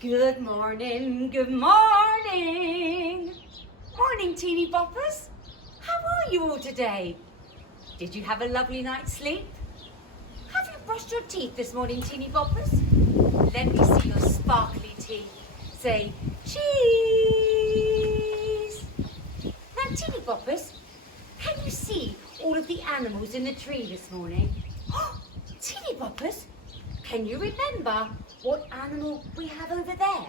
Good morning, good morning. Morning, teeny boppers. How are you all today? Did you have a lovely night's sleep? Have you brushed your teeth this morning, teeny boppers? Let me see your sparkly teeth. Say cheese. Now, teeny boppers, can you see all of the animals in the tree this morning? Teeny boppers, can you remember what animal we have over there?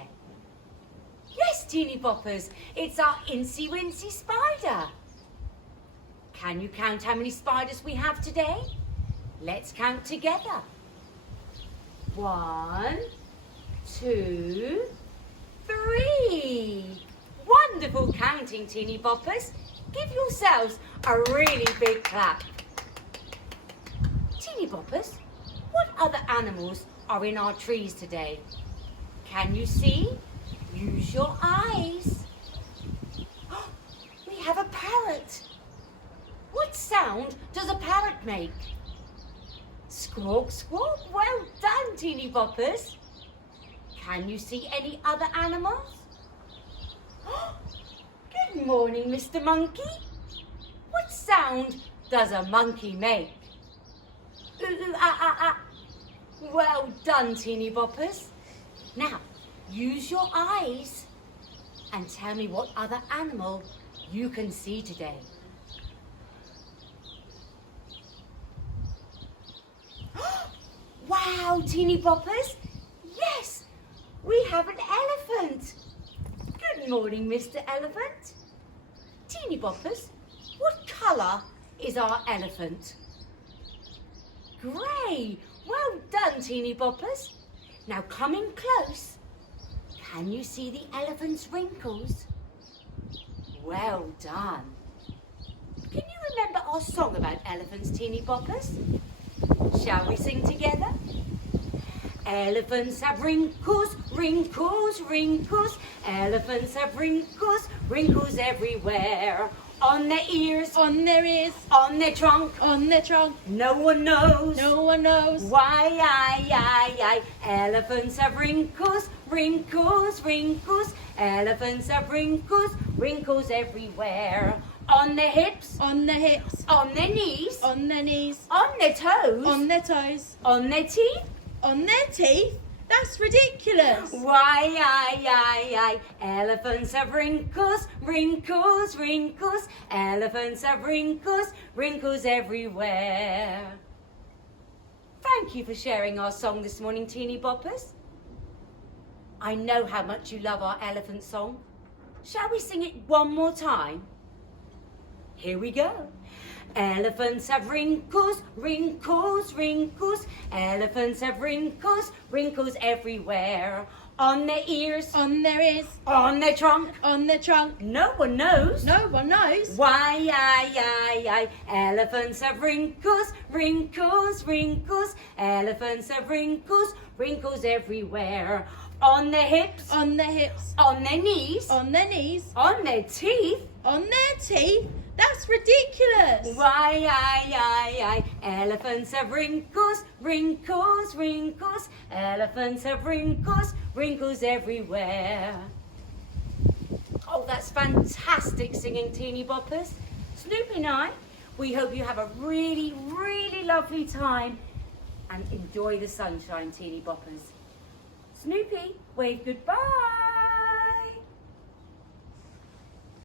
Yes, teeny boppers, it's our Incy Wincy spider. Can you count how many spiders we have today? Let's count together. 1, 2, 3. Wonderful counting, teeny boppers. Give yourselves a really big clap. Teeny boppers, what other animals are in our trees today? Can you see? Use your eyes. We have a parrot. What sound does a parrot make? Squawk, squawk. Well done, teeny boppers. Can you see any other animals? Good morning, Mr. Monkey. What sound does a monkey make? Ooh, ooh, ah, ah, ah. Well done, teeny boppers. Now, use your eyes and tell me what other animal you can see today. Wow, teeny boppers. Yes, we have an elephant. Good morning, Mr. Elephant. Teeny boppers, what colour is our elephant? Grey. Well done, teeny boppers. Now coming close. Can you see the elephant's wrinkles? Well done. Can you remember our song about elephants, teeny boppers? Shall we sing together? Elephants have wrinkles, wrinkles, wrinkles. Elephants have wrinkles, wrinkles everywhere. On their ears, on their ears, on their trunk, on their trunk. No one knows, no one knows why. Elephants have wrinkles, wrinkles, wrinkles. Elephants have wrinkles, wrinkles everywhere. On their hips, on their hips, on their knees, on their knees, on their toes, on their toes, on their teeth, on their teeth. That's ridiculous. Why, elephants have wrinkles, wrinkles, wrinkles. Elephants have wrinkles, wrinkles everywhere. Thank you for sharing our song this morning, teeny boppers. I know how much you love our elephant song. Shall we sing it one more time? Here we go. Elephants have wrinkles, wrinkles, wrinkles. Elephants have wrinkles, wrinkles everywhere. On their ears, on their ears, on their trunk, on their trunk. No one knows, no one knows why. Elephants have wrinkles, wrinkles, wrinkles. Elephants have wrinkles, wrinkles everywhere. On their hips, on their hips, on their knees, on their knees, on their teeth, on their teeth. That's ridiculous. Why, elephants have wrinkles, wrinkles, wrinkles. Elephants have wrinkles, wrinkles everywhere. Oh, that's fantastic singing, teeny boppers. Snoopy and I, we hope you have a really, really lovely time and enjoy the sunshine, teeny boppers. Snoopy, wave goodbye.